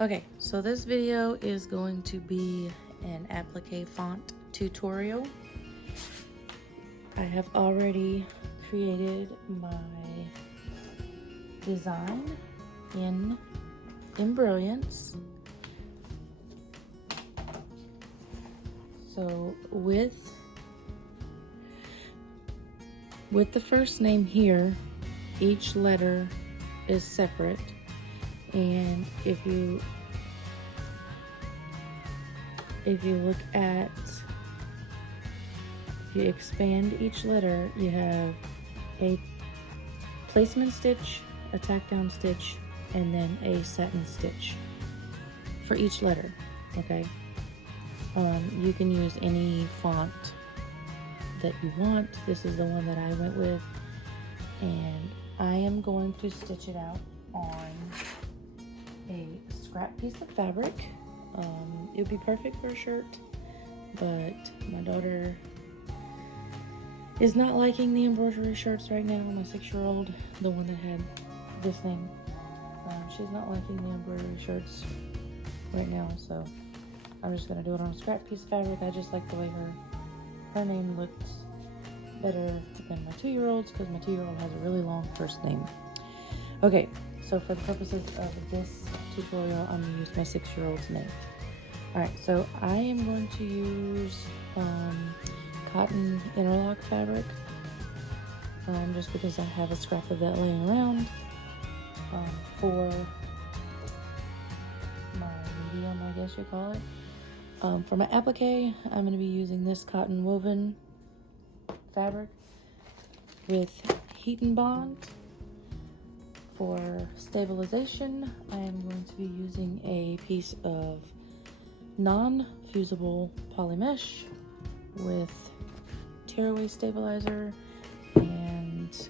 Okay, so this video is going to be an applique font tutorial. I have already created my design in Embrilliance. So with the first name here, each letter is separate. And if you look at, if you expand each letter, you have a placement stitch, a tack down stitch, and then a satin stitch for each letter. Okay, you can use any font that you want. This is the one that I went with, and I am going to stitch it out on a scrap piece of fabric. It would be perfect for a shirt, but my daughter is not liking the embroidery shirts right now. My 6-year-old, the one that had this name, she's not liking the embroidery shirts right now, so I'm just gonna do it on a scrap piece of fabric. I just like the way her name looks better than my 2-year-old's, because my 2-year-old has a really long first name. Okay, so for the purposes of this tutorial, I'm going to use my 6-year-old's name. Alright, so I am going to use cotton interlock fabric, just because I have a scrap of that laying around. For my medium, I guess you call it. For my applique, I'm going to be using this cotton woven fabric with heat and bond. For stabilization, I am going to be using a piece of non-fusible poly mesh with tearaway stabilizer, and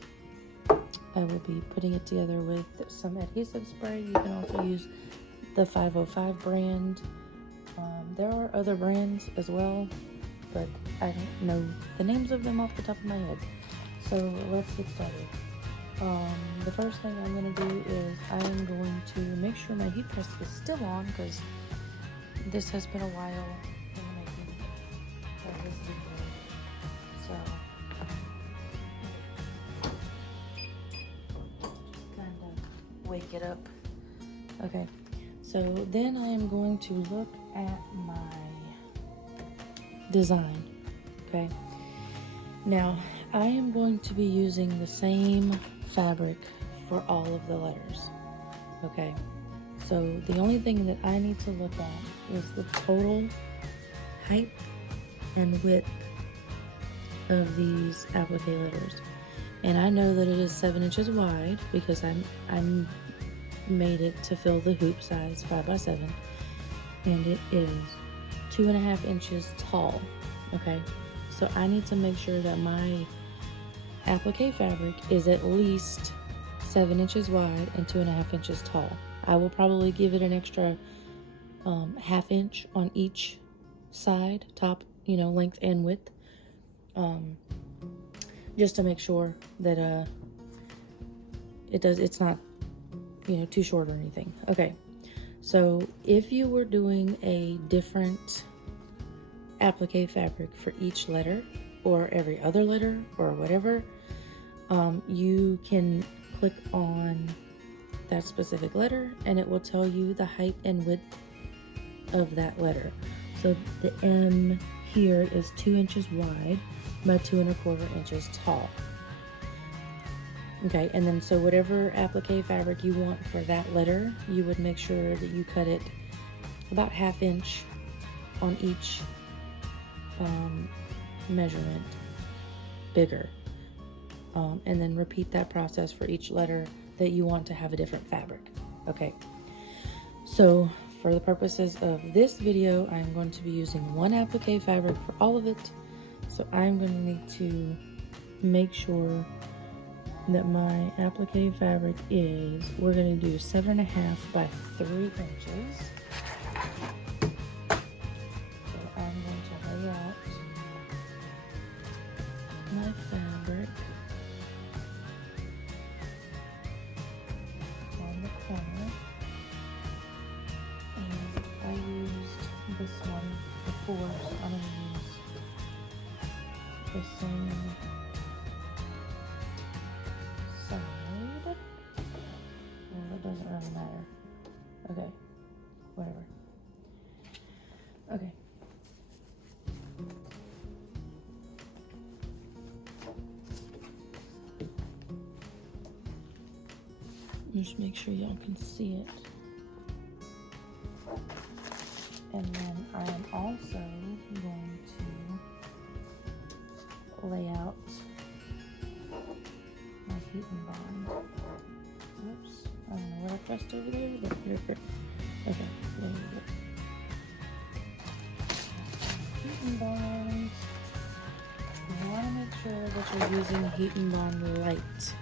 I will be putting it together with some adhesive spray. You can also use the 505 brand. There are other brands as well, but I don't know the names of them off the top of my head. So let's get started. The first thing I'm going to do is I'm going to make sure my heat press is still on, because this has been a while in the making of this video. So just kind of wake it up. Okay, so then I am going to look at my design. Okay, now I am going to be using the same fabric for all of the letters. Okay, so the only thing that I need to look at is the total height and width of these applique letters, and I know that it is 7 inches wide because I made it to fill the hoop size 5x7, and it is 2.5 inches tall. Okay, so I need to make sure that my applique fabric is at least 7 inches wide and 2.5 inches tall. I will probably give it an extra half inch on each side, top, length and width, just to make sure that it's not too short or anything. Okay, so if you were doing a different applique fabric for each letter or every other letter or whatever, you can click on that specific letter and it will tell you the height and width of that letter. So the M here is 2 inches wide by 2.25 inches tall. Okay, and then so whatever applique fabric you want for that letter, you would make sure that you cut it about ½ inch on each measurement bigger, and then repeat that process for each letter that you want to have a different fabric. Okay, so for the purposes of this video, I'm going to be using one applique fabric for all of it. So I'm going to need to make sure that my applique fabric is, we're going to do 7.5 by 3 inches. So I'm going to lay out my fabric on the corner. this one before, so I'm going to use the same side. Well, it doesn't really matter. Okay, whatever. Okay. Just make sure y'all can see it. And then I am also going to lay out my heat and bond. Oops, I don't know what I pressed over there. But here. Okay, there we go. Heat and bonds. You want to make sure that you're using heat and bond light.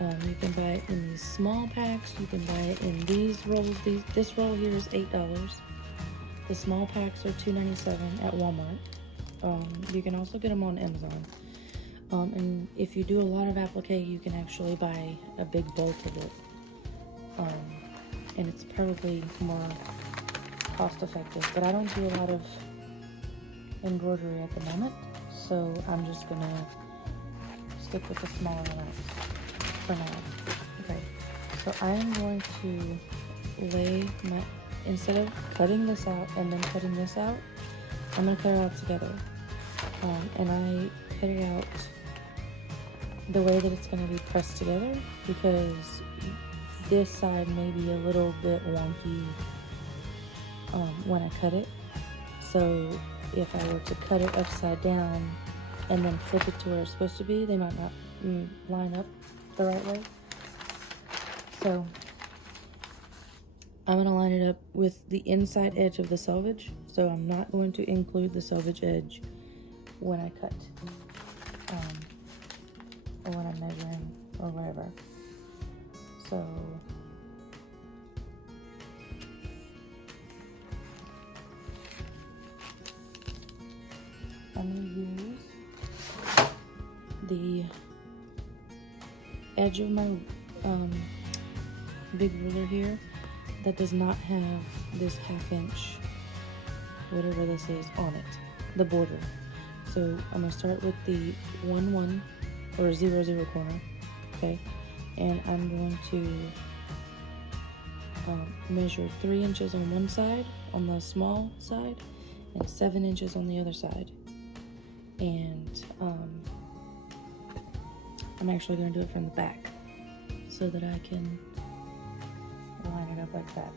You can buy it in these small packs. You can buy it in these rolls. This roll here is $8. The small packs are $2.97 at Walmart. You can also get them on Amazon. And if you do a lot of applique, you can actually buy a big bulk of it. And it's probably more cost effective. But I don't do a lot of embroidery at the moment, so I'm just gonna stick with the smaller amounts for now. Okay, so I am going to lay my, instead of cutting this out and then cutting this out, I'm going to cut it out together. And I cut it out the way that it's going to be pressed together, because this side may be a little bit wonky when I cut it. So if I were to cut it upside down and then flip it to where it's supposed to be, they might not line up the right way. So I'm going to line it up with the inside edge of the selvage, so I'm not going to include the selvage edge when I cut, or when I'm measuring or whatever. So I'm going to use the edge of my big ruler here that does not have this 1/2 inch, whatever this is, on it, the border. So I'm going to start with the 1-1 or 0-0 corner, okay, and I'm going to measure 3 inches on one side, on the small side, and 7 inches on the other side. And I'm actually going to do it from the back so that I can line it up like that.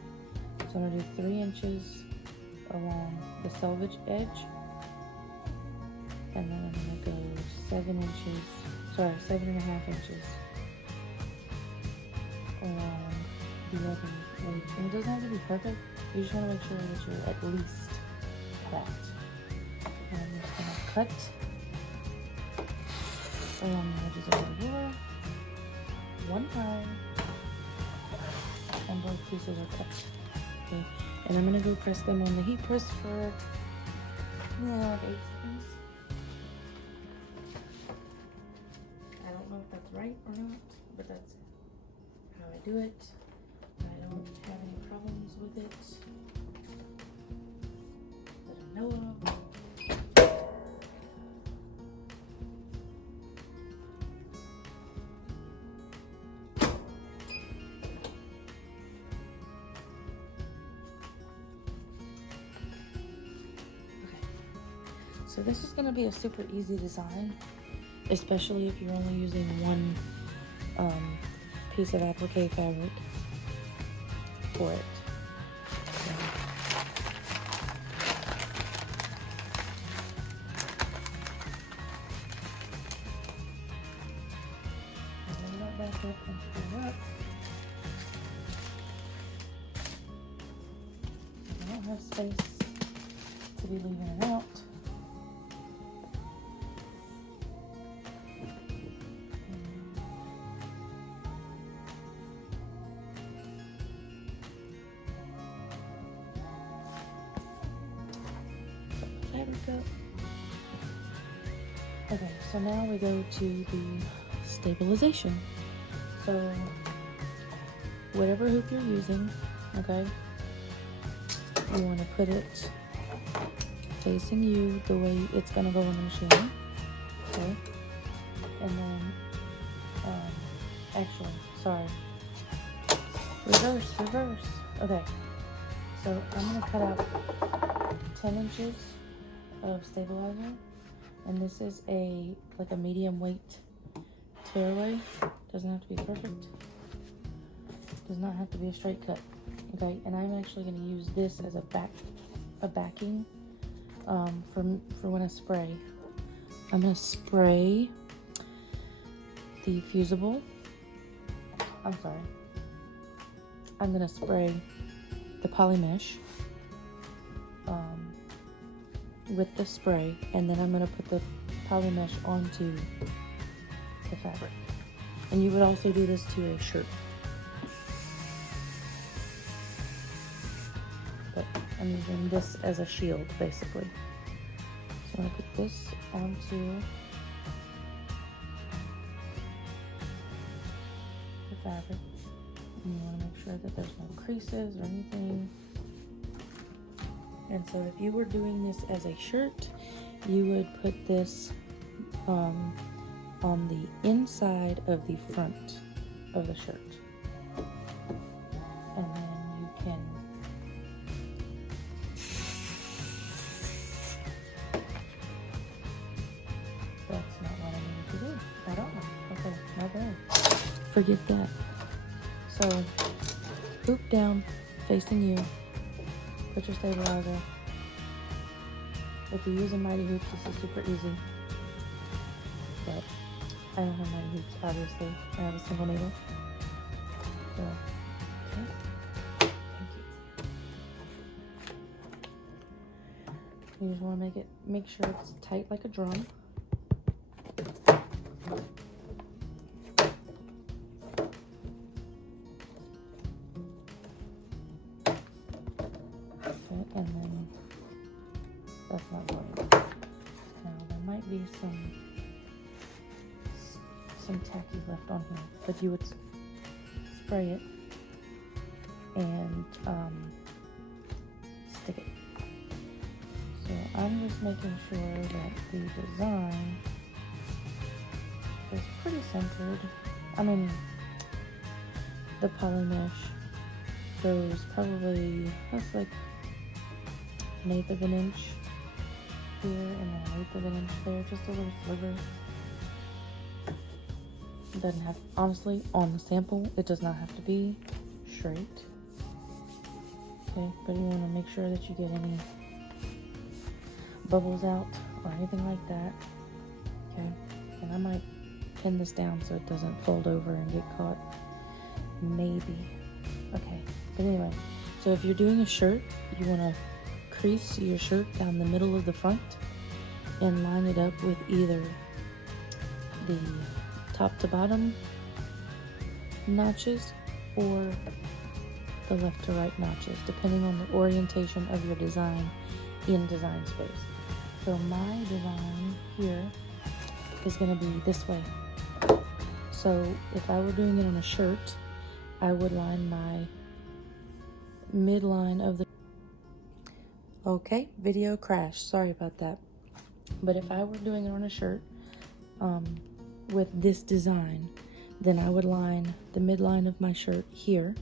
So I'm going to do 3 inches along the selvage edge, and then I'm going to go 7.5 inches along the other edge. And it doesn't have to be perfect, you just want to make sure that you're at least that. And I'm just going to cut along the edges of the ruler one time, and both pieces are cut. Okay, and I'm going to go press them on the heat press for like 8 seconds. I don't know if that's right or not, but that's how I do it. I don't have any problems with it that I know of. So this is going to be a super easy design, especially if you're only using one piece of applique fabric for it. So, roll that back up and pull up. I don't have space to be leaving it out. Okay, so now we go to the stabilization. So whatever hoop you're using, okay, you want to put it facing you the way it's going to go on the machine. Okay. And then, actually, sorry. Reverse. Okay. So I'm going to cut out 10 inches of stabilizer. And this is like a medium weight tearaway. Doesn't have to be perfect. Does not have to be a straight cut. Okay, and I'm actually going to use this as a backing for when I spray. I'm going to spray the fusible. I'm going to spray the poly mesh with the spray, and then I'm going to put the poly mesh onto the fabric. And you would also do this to a shirt. But I'm using this as a shield, basically. So I'm going to put this onto the fabric. And you want to make sure that there's no creases or anything. And so if you were doing this as a shirt, you would put this on the inside of the front of the shirt. And then you can that's not what I needed to do at all. Okay, my bad. Forget that. So hoop down, facing you. Put your stabilizer. If you're using Mighty Hoops, this is super easy. But I don't have Mighty Hoops, obviously. I have a single needle. So, okay. Thank you. You just want to make sure it's tight like a drum. And then that's not going. Now there might be some tacky left on here, but you would spray it and stick it. So I'm just making sure that the design is pretty centered. I mean, the poly mesh goes probably, that's like 1/8 of an inch here and then 1/8 of an inch there, just a little sliver. It doesn't have, honestly, on the sample, it does not have to be straight. Okay, but you want to make sure that you get any bubbles out or anything like that. Okay, and I might pin this down so it doesn't fold over and get caught. Maybe. Okay, but anyway, so if you're doing a shirt, you want to crease your shirt down the middle of the front and line it up with either the top to bottom notches or the left to right notches, depending on the orientation of your design in Design Space. So my design here is going to be this way. So if I were doing it on a shirt, I would line my midline of the... Okay, video crashed. Sorry about that. But if I were doing it on a shirt with this design, then I would line the midline of my shirt here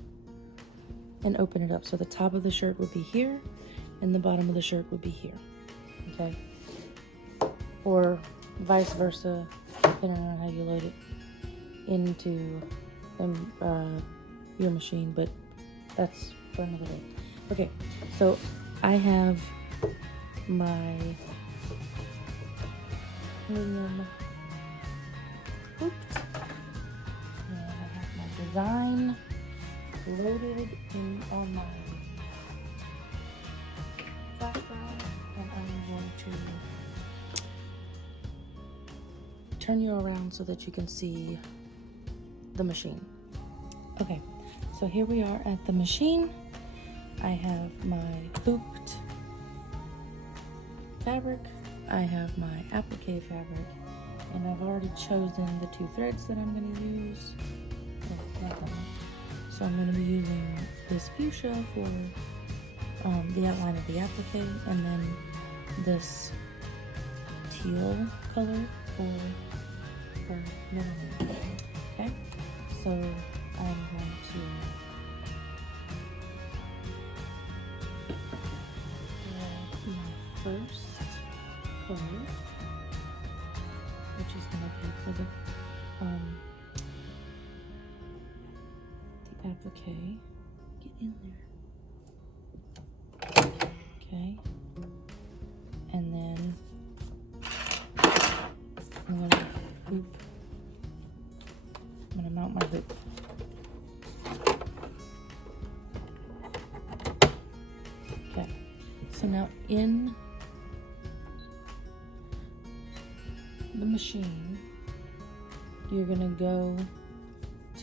and open it up. So the top of the shirt would be here and the bottom of the shirt would be here. Okay? Or vice versa, depending on how you load it into your machine, but that's for another day. Okay, so I have my medium hooped, and I have my design loaded in on my flash drive, and I'm going to turn you around so that you can see the machine. Okay, so here we are at the machine. I have my hooped fabric, I have my applique fabric, and I've already chosen the 2 threads that I'm going to use. So I'm going to be using this fuchsia for the outline of the applique, and then this teal color for middle name. Okay, so I'm going to my first color, which is going to be for the applique. Get in there. Okay, and then I'm going to hoop. I'm going to mount my hoop. Okay, so now in the machine, you're going to go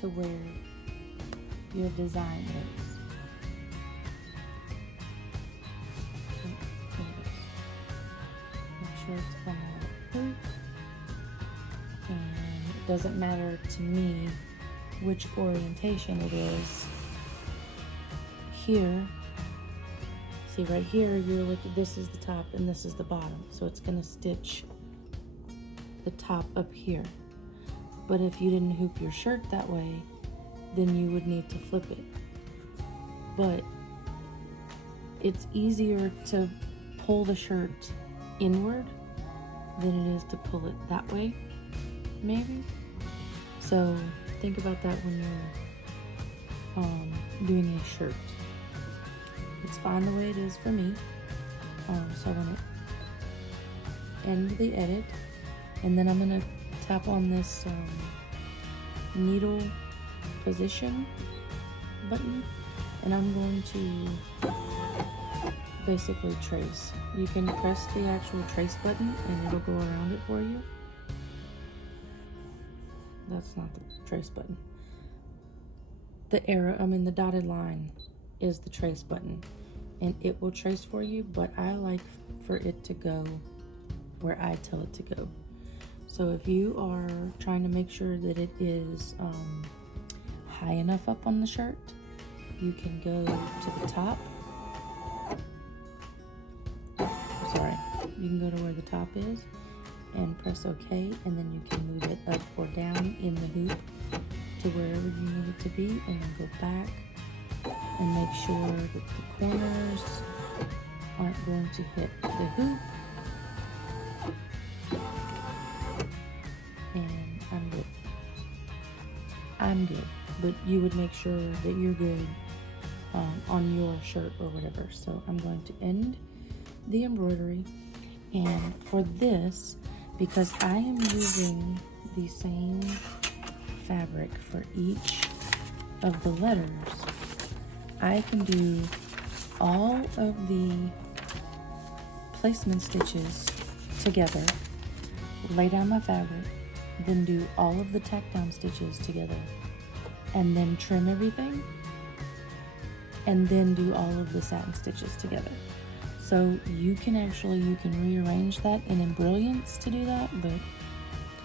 to where your design is. Make sure it's coming out hoop. And it doesn't matter to me which orientation it is. Here, see right here, you're looking, this is the top and this is the bottom. So it's gonna stitch the top up here. But if you didn't hoop your shirt that way, then you would need to flip it. But it's easier to pull the shirt inward than it is to pull it that way, maybe. So think about that when you're doing a shirt. It's fine the way it is for me. So I'm gonna end the edit, and then I'm gonna tap on this needle position button, and I'm going to basically trace. You can press the actual trace button and it'll go around it for you. That's not the trace button. The arrow, the dotted line is the trace button, and it will trace for you, but I like for it to go where I tell it to go. So if you are trying to make sure that it is high enough up on the shirt, you can go to the top. Sorry, you can go to where the top is and press OK, and then you can move it up or down in the hoop to wherever you need it to be, and then go back and make sure that the corners aren't going to hit the hoop. And I'm good, but you would make sure that you're good on your shirt or whatever. So I'm going to end the embroidery, and for this, because I am using the same fabric for each of the letters, I can do all of the placement stitches together, lay down my fabric, then do all of the tack down stitches together, and then trim everything, and then do all of the satin stitches together. So you can rearrange that in Brilliance to do that, but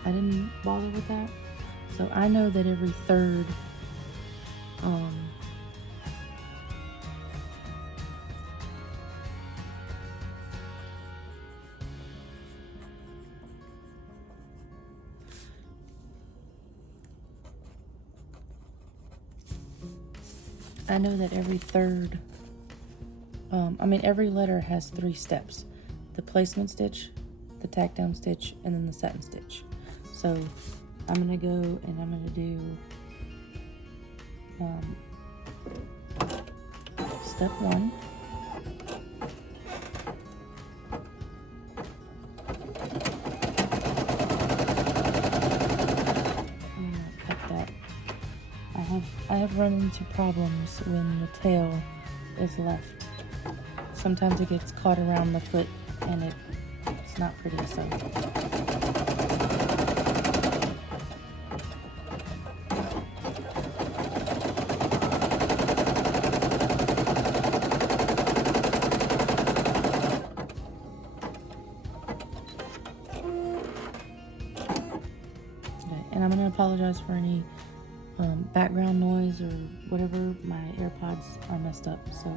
I didn't bother with that. So I know that every third every letter has 3 steps: the placement stitch, the tack down stitch, and then the satin stitch. So I'm gonna go and I'm gonna do step 1. I'm gonna cut that. I have run into problems when the tail is left. Sometimes it gets caught around the foot and it's not pretty, so. Okay, and I'm gonna apologize for any background noise or whatever. My AirPods are messed up, so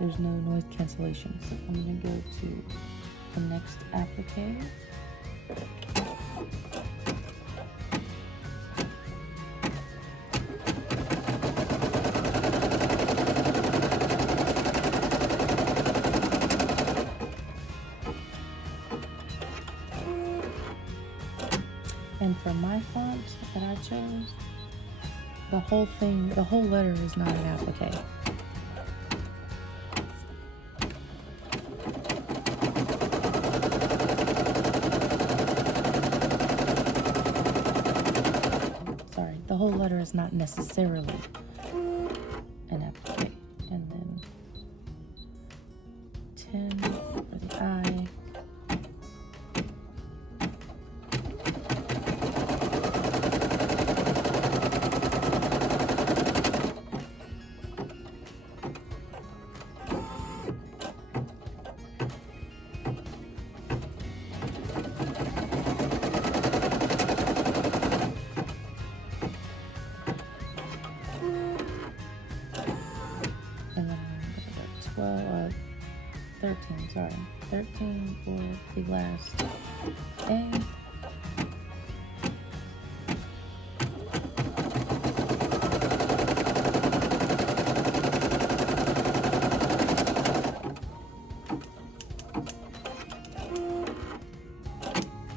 there's no noise cancellation. So I'm going to go to the next applique. And for my font that I chose, the whole letter is not an applique. Sorry, the whole letter is not necessarily an applique. And then 10 for the I. And then 13 for the last A.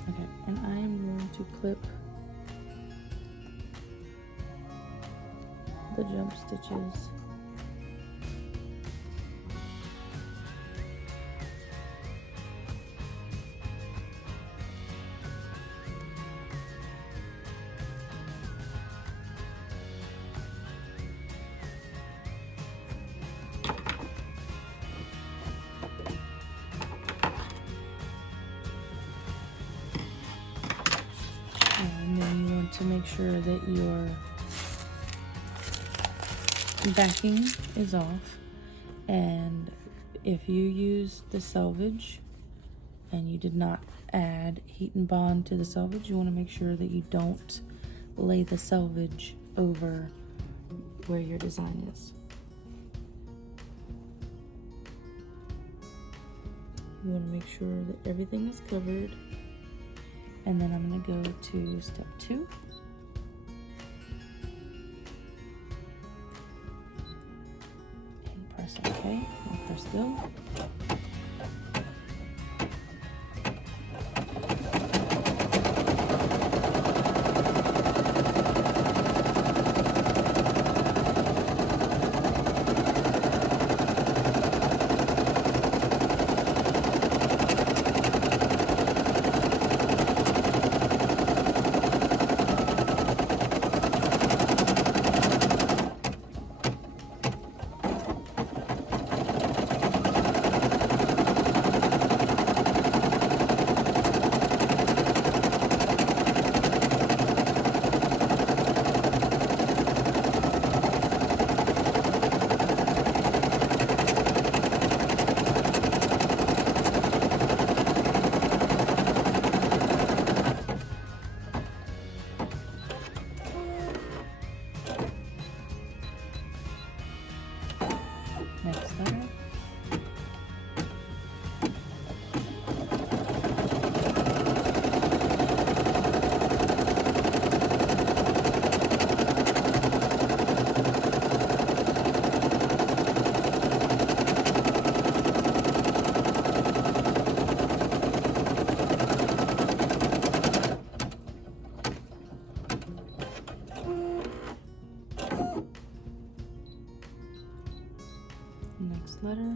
Okay, and I am going to clip the jump stitches . And then you want to make sure that your backing is off. And if you use the selvage and you did not add heat and bond to the selvage, you want to make sure that you don't lay the selvage over where your design is. You want to make sure that everything is covered. And then I'm going to go to step 2. And press OK and press go. Next letter. Next letter.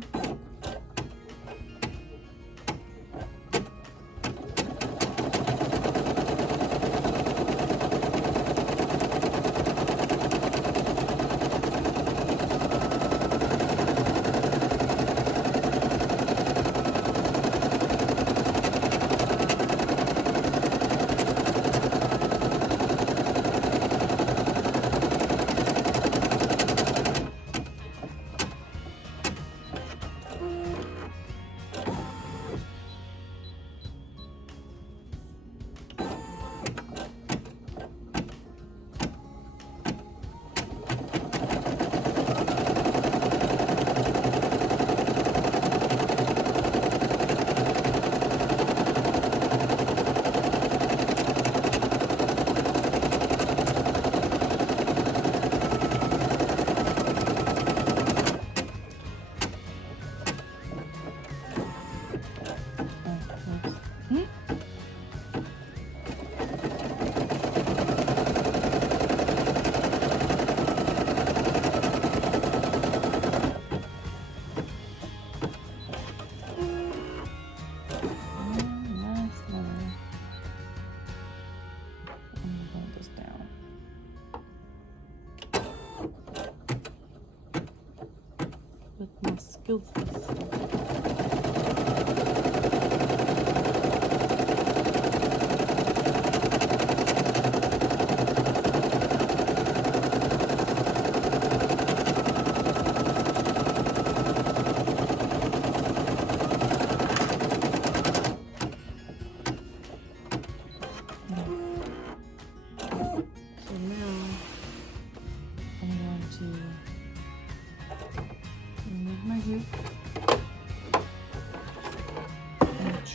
skills.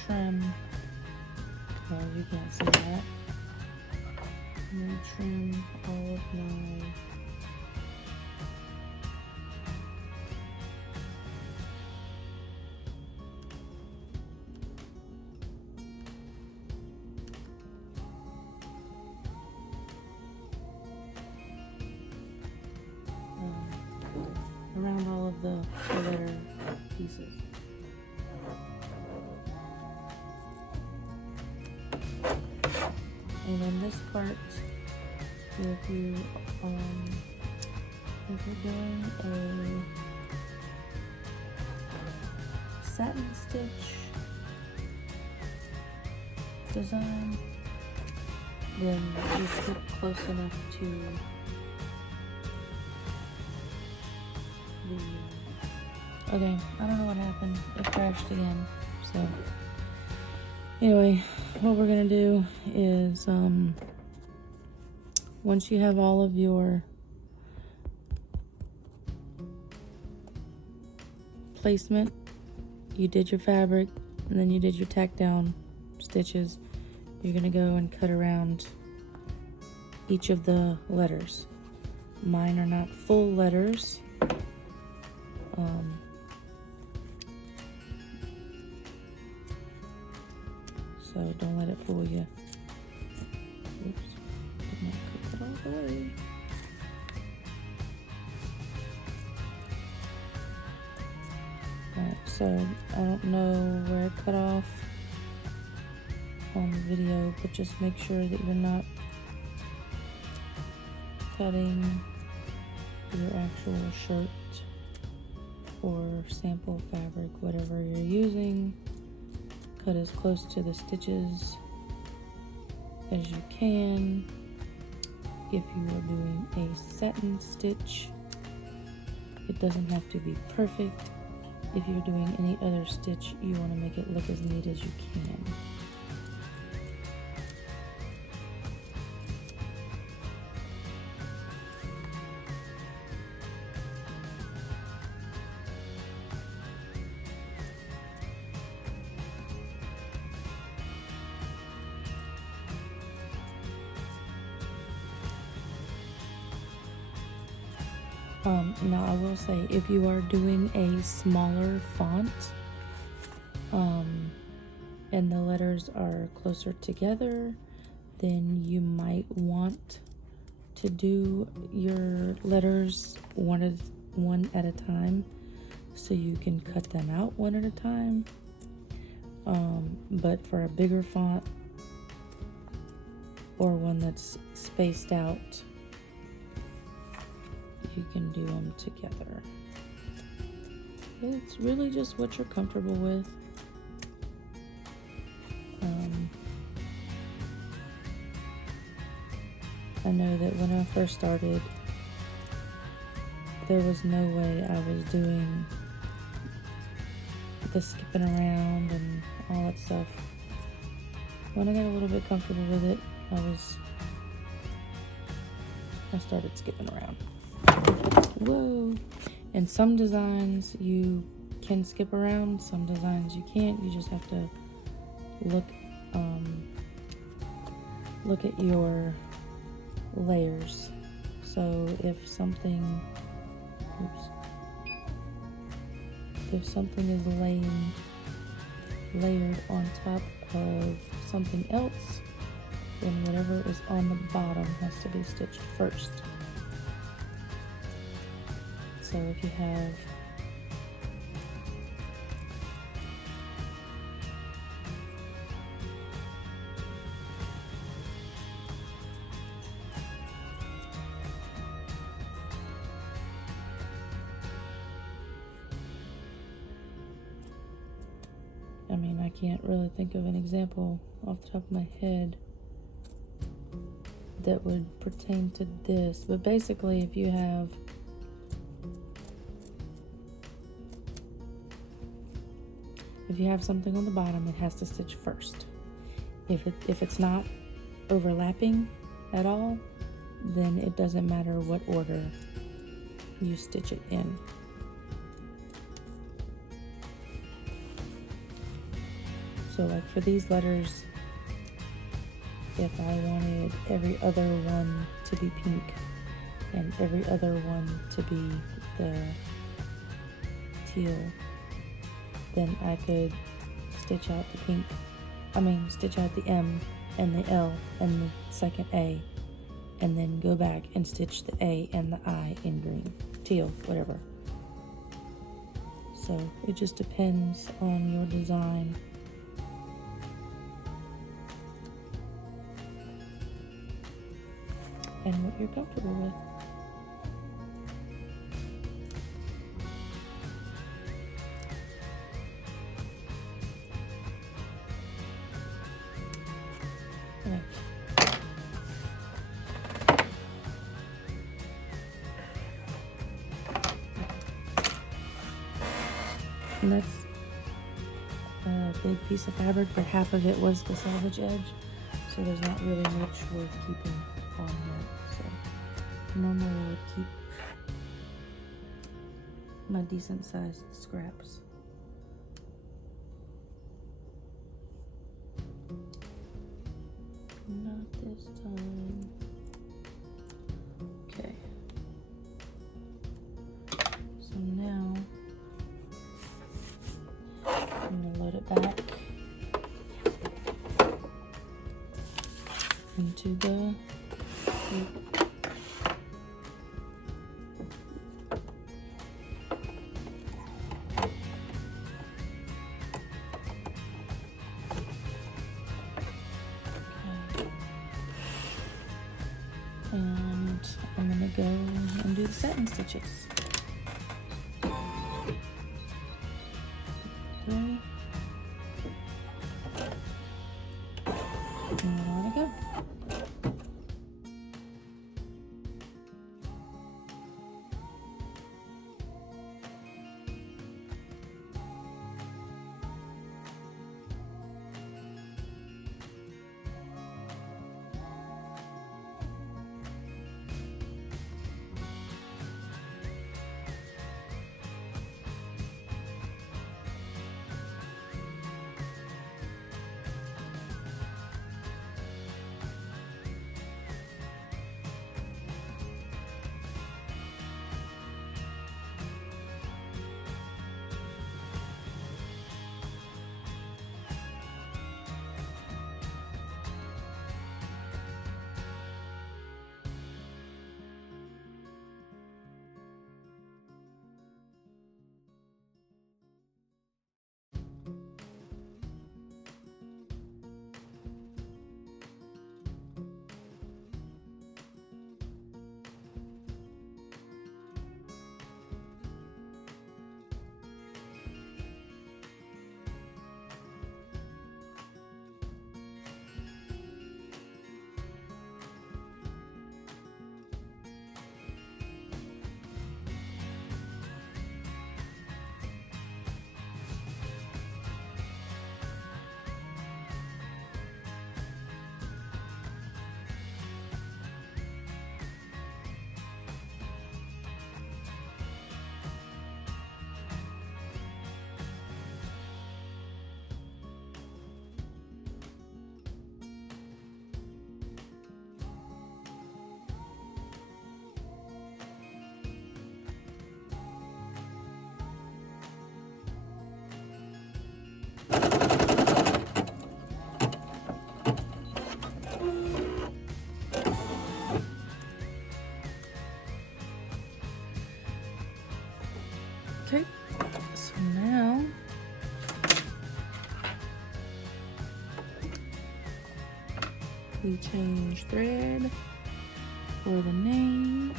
Trim. Well, you can't see that. I'm going to trim all of my around all of the letter pieces. And then this part, if you're doing a satin stitch design, then you skip close enough to the. Okay, I don't know what happened. It crashed again. So anyway, what we're gonna do is once you have all of your placement, you did your fabric, and then you did your tack down stitches, you're gonna go and cut around each of the letters. Mine are not full letters. So don't let it fool you. Oops, did not cut it all the way. Alright, so I don't know where I cut off on the video, but just make sure that you're not cutting your actual shirt or sample fabric, whatever you're using. Cut as close to the stitches as you can. If you are doing a satin stitch, it doesn't have to be perfect. If you're doing any other stitch, you want to make it look as neat as you can. Now I will say, if you are doing a smaller font, and the letters are closer together, then you might want to do your letters one at a time, so you can cut them out one at a time. But for a bigger font, or one that's spaced out, you can do them together. It's really just what you're comfortable with. I know that when I first started, there was no way I was doing the skipping around and all that stuff. When I got a little bit comfortable with it, I started skipping around. Whoa! And some designs you can skip around, some designs you can't. You just have to look at your layers. So if something is layered on top of something else, then whatever is on the bottom has to be stitched first. So if you have I mean, I can't really think of an example off the top of my head that would pertain to this, but basically if you have something on the bottom, it has to stitch first. If it's not overlapping at all, then it doesn't matter what order you stitch it in. So like for these letters, if I wanted every other one to be pink and every other one to be the teal, then I could stitch out the pink, stitch out the M and the L and the second A, and then go back and stitch the A and the I in green, teal, whatever. So it just depends on your design. And what you're comfortable with. Okay. And that's a big piece of fabric, but half of it was the salvage edge, so there's not really much worth keeping on here. So normally I would keep my decent sized scraps. Not this time. Okay. So now I'm gonna load it back into the loop. And I'm gonna go and do the satin stitches. Okay. And there we go. Okay, so now we change thread for the name.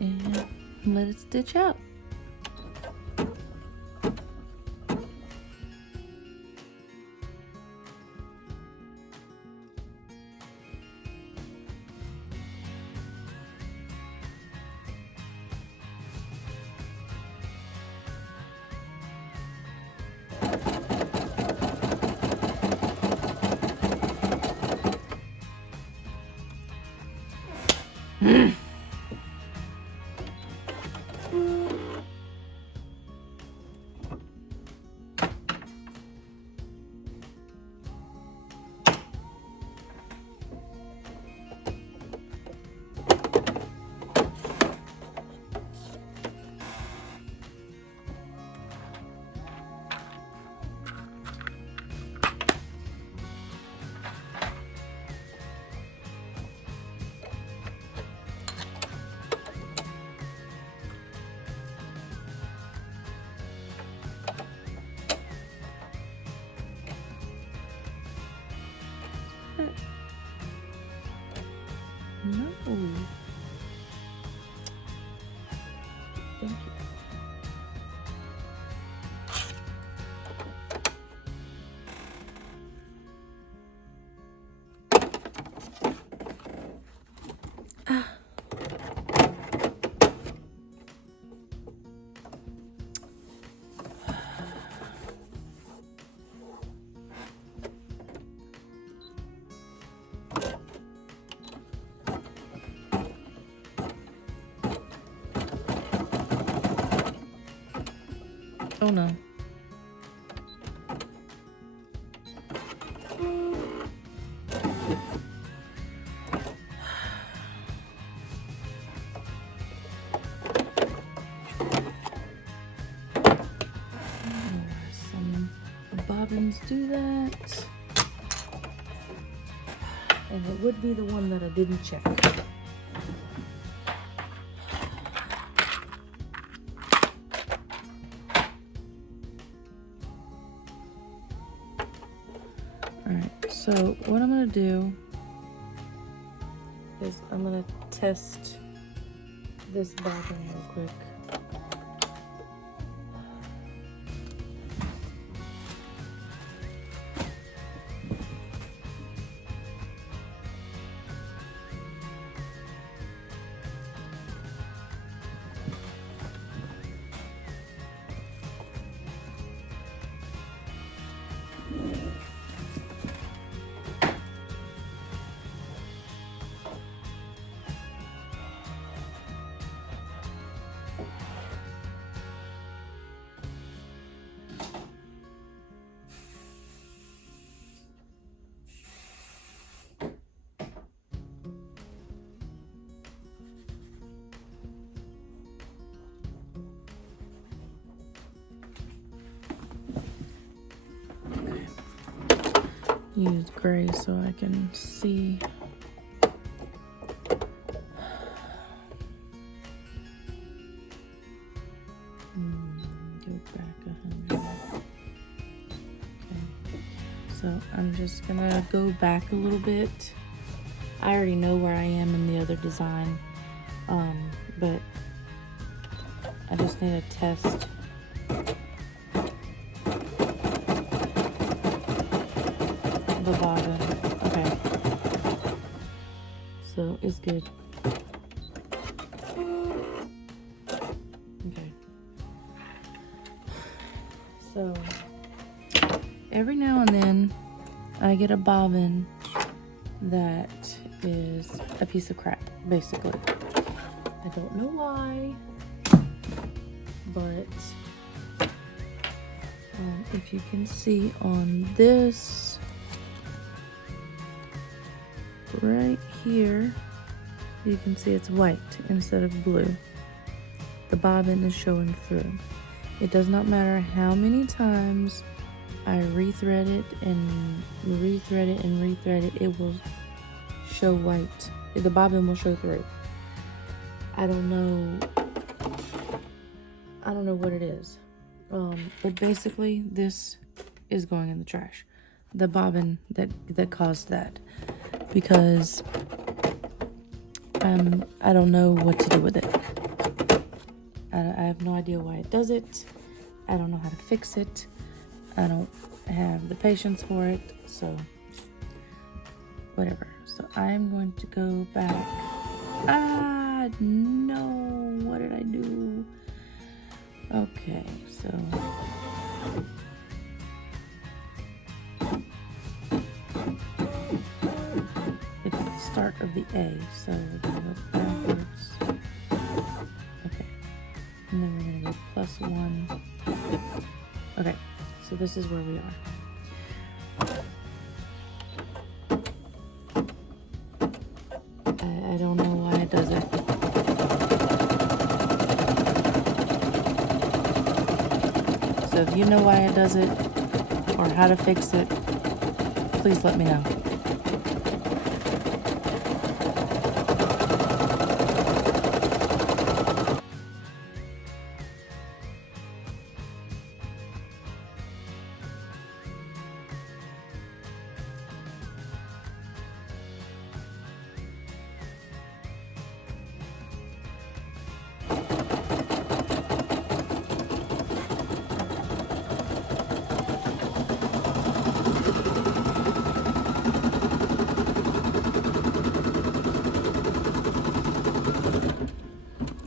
and let it stitch out. No. Thank you. Oh no. Some bobbins do that. And it would be the one that I didn't check. Alright, so what I'm going to do is I'm going to test this bobbin real quick. Use gray so I can see. Go back 100. Okay. So I'm just gonna go back a little bit. I already know where I am in the other design, but I just need to test. The bobbin. Okay. So it's good. Okay. So every now and then I get a bobbin that is a piece of crap, basically. I don't know why, but if you can see on this right here, you can see it's white instead of blue. The bobbin is showing through. It does not matter how many times I rethread it and rethread it and rethread it, it will show white. The bobbin will show through. I don't know what it is. But basically this is going in the trash. The bobbin that caused that. Because I don't know what to do with it. have no idea why it does it. I don't know how to fix it. I don't have the patience for it, so whatever. So I'm going to go back. Ah, no, what did I do? Okay, so it's the start of the A, so we're gonna go backwards. Okay, and then we're gonna go +1. Okay, so this is where we are. I don't know why it does it. So if you know why it does it or how to fix it, please let me know.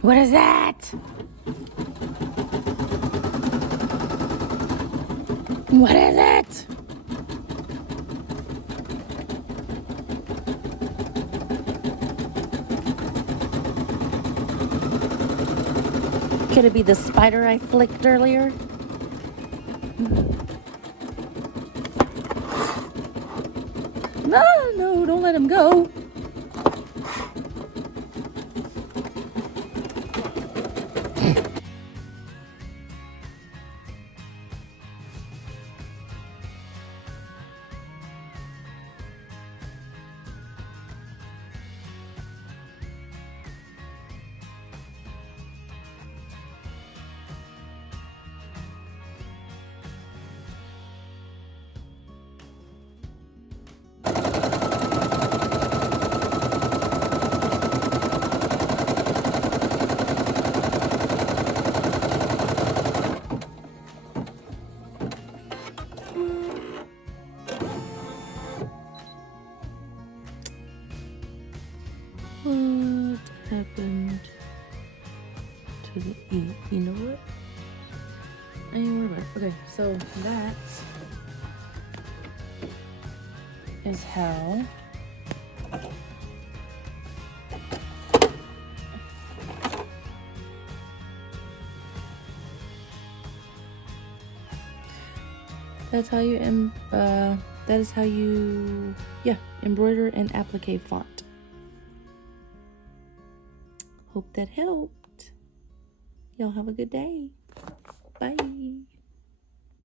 What is that? What is it? Could it be the spider I flicked earlier? No, no, don't let him go. What happened to the E? You know what? I ain't worried about it. Okay, so that is how that is how you embroider an applique font. Hope that helped. Y'all have a good day. Bye.